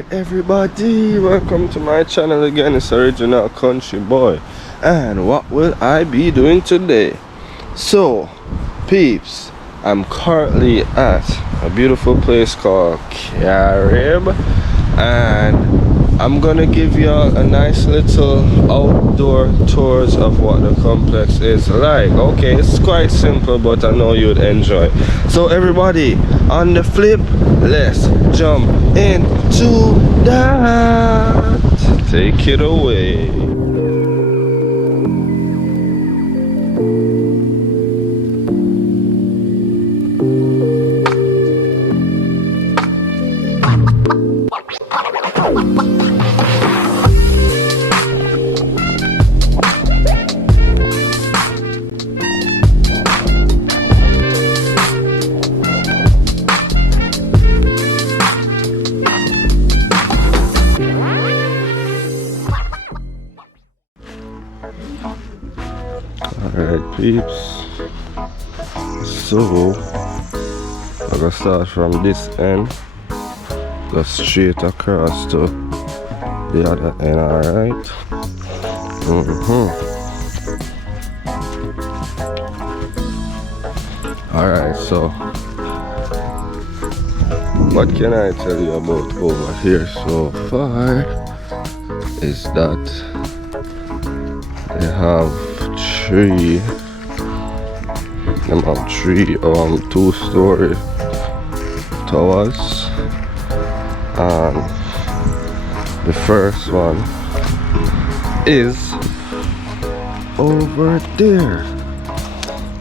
Alright everybody, welcome to my channel again. It's original Kountry Boi. And what will I be doing today? So, peeps, I'm currently at a beautiful place called Carib, and I'm gonna give y'all a nice little outdoor tours of what the complex is like. Okay, it's quite simple, but I know you'd enjoy. So everybody, on the flip, let's jump into that. Take it away. Alright peeps, so I'm gonna start from this end, go straight across to the other end. Alright. Alright, so what can I tell you about over here so far is that they have three 2-story towers, and the first one is over there.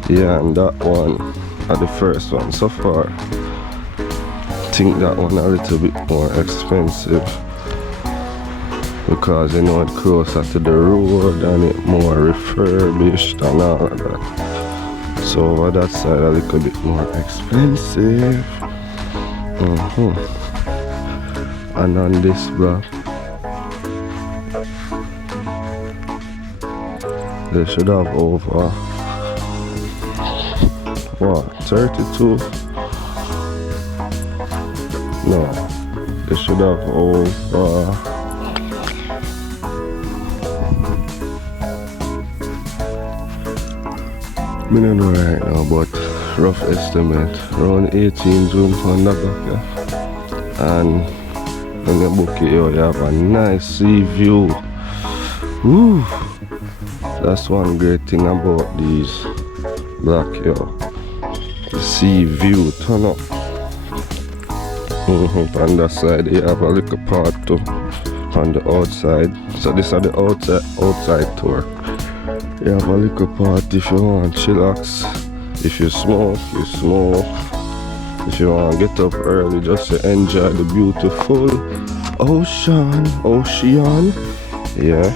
Yeah, and that one are the first one so far. I think that one a little bit more expensive because you know it's closer to the road and it's more refurbished and all of that. So over that side a little bit more expensive. And on this block they should have over 32? No, they should have over I don't know right now, but rough estimate around 18 zoom on the back, yeah? And when you book it, you have a nice sea view. Woo! That's one great thing about these black, yo. The sea view, turn up. On that side you have a little part too on the outside. So this is the outside tour. You have a little part if you want chillax. If you smoke, you smoke. If you want to get up early just to enjoy the beautiful ocean. Yeah,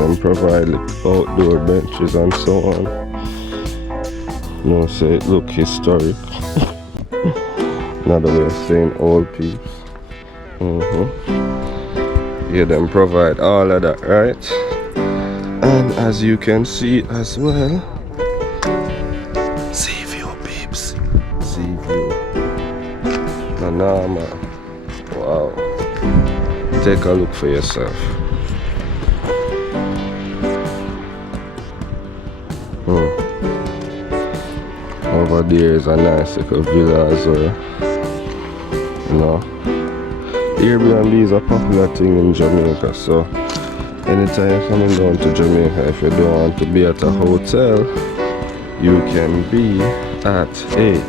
and provide outdoor benches and so on. You know, say it look historic. Another way of saying old peeps. Yeah, them provide all of that, right? And as you can see as well, sea view peeps, sea view. Nah man, wow. Take a look for yourself. Over there is a nice little villa as well. You know, Airbnb is a popular thing in Jamaica, so anytime you're coming down to Jamaica, if you don't want to be at a hotel, you can be at a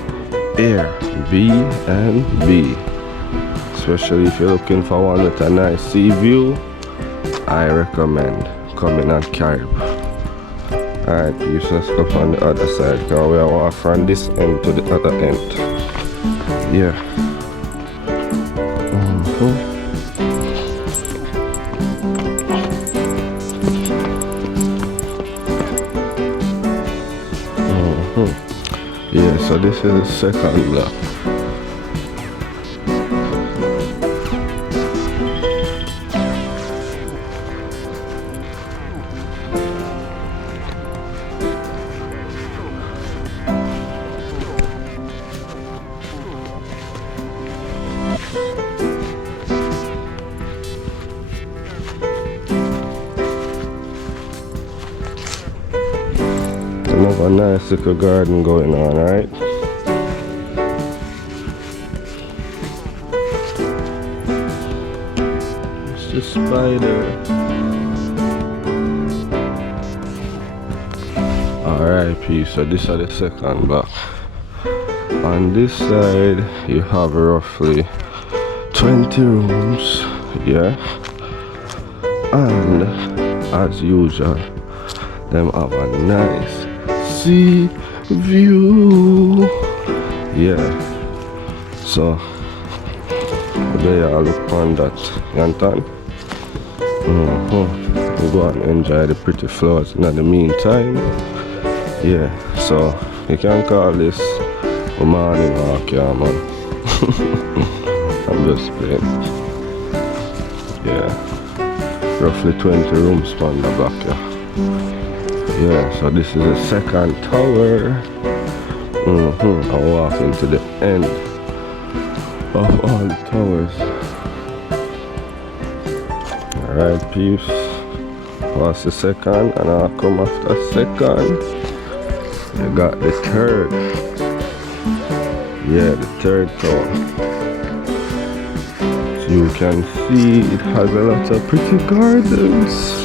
Airbnb. Especially if you're looking for one with a nice sea view, I recommend coming at Carib. Alright, you just go on the other side because we are from this end to the other end. Yeah. Yeah, so this is the second block. Another nice little garden going on, right? It's the spider. Alright, peace. So this is the second block. On this side you have roughly 20 rooms, yeah, and as usual them have a nice sea view, yeah. So they all look on that, you understand? We go and enjoy the pretty flowers in the meantime, yeah. So you can call this a morning walk, yeah, man. I'm just playing. Yeah, roughly 20 rooms on the block, yeah. Yeah, so this is the second tower. I'm walking to the end of all the towers. Alright, peeps. What's the second? And I'll come after second. You got the third. Yeah, the third tower. So you can see it has a lot of pretty gardens.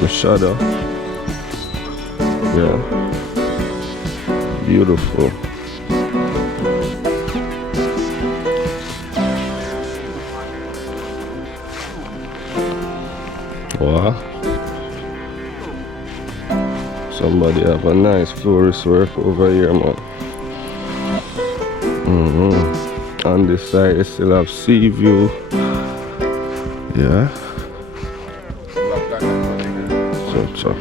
The shadow. Yeah. Beautiful. Wow. Somebody have a nice florist work over here, man. On this side you still have sea view. Yeah. So.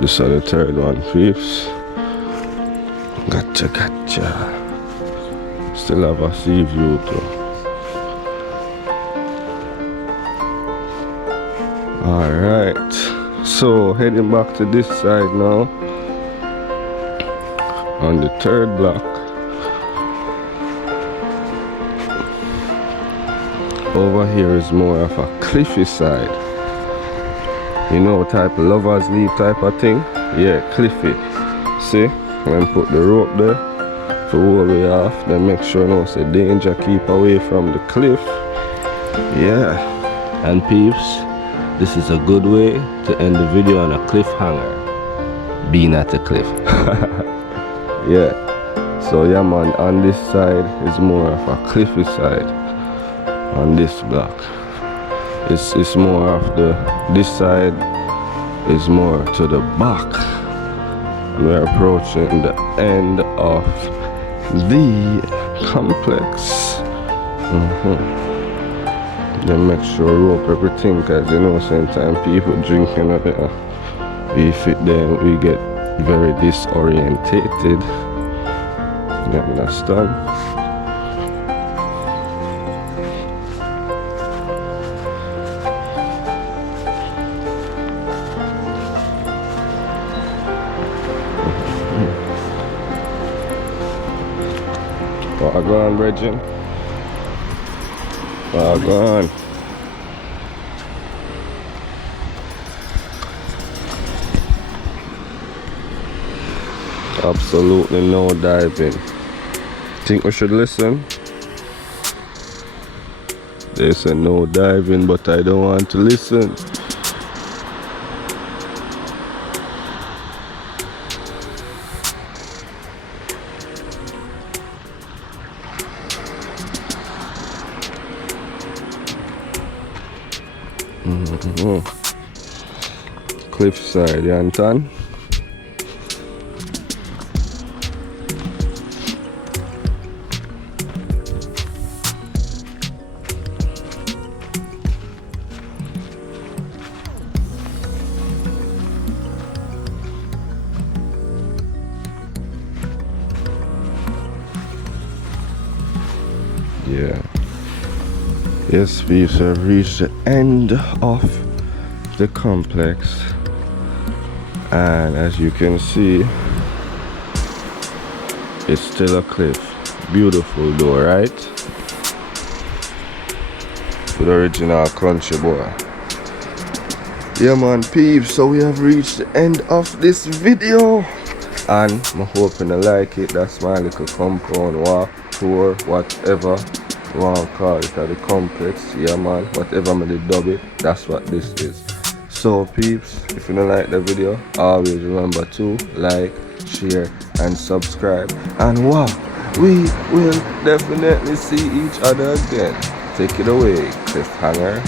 This is the third one, peeps. Gotcha. Still have a sea view too. Alright, so heading back to this side now. On the third block. Over here is more of a cliffy side. You know, type of lovers leave type of thing. Yeah, cliffy. See, when put the rope there for all the way off, then make sure no say danger, keep away from the cliff. Yeah. And peeps, this is a good way to end the video on a cliffhanger. Being at the cliff. Yeah. So yeah, man, on this side is more of a cliffy side. On this block. It's more of this side is more to the back. We're approaching the end of the complex. Then make sure rope everything, because you know sometimes people drinking up there. If it then we get very disorientated. You understand? Go on, Bridget. Go on. Absolutely no diving. Think we should listen? They say no diving, but I don't want to listen. Cliffside, you understand? Yeah. Yes, peeps, I've reached the end of the complex, and as you can see, it's still a cliff. Beautiful though, right? With original Kountry Boi. Yeah man, peeps, so we have reached the end of this video, and I'm hoping you like it. That's my little compound walk, tour, whatever you want to call it, at the complex. Yeah man, whatever I'm gonna dub it, that's what this is. So peeps, if you don't like the video, always remember to like, share and subscribe, and wow, we will definitely see each other again. Take it away, cliffhanger.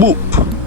Boop.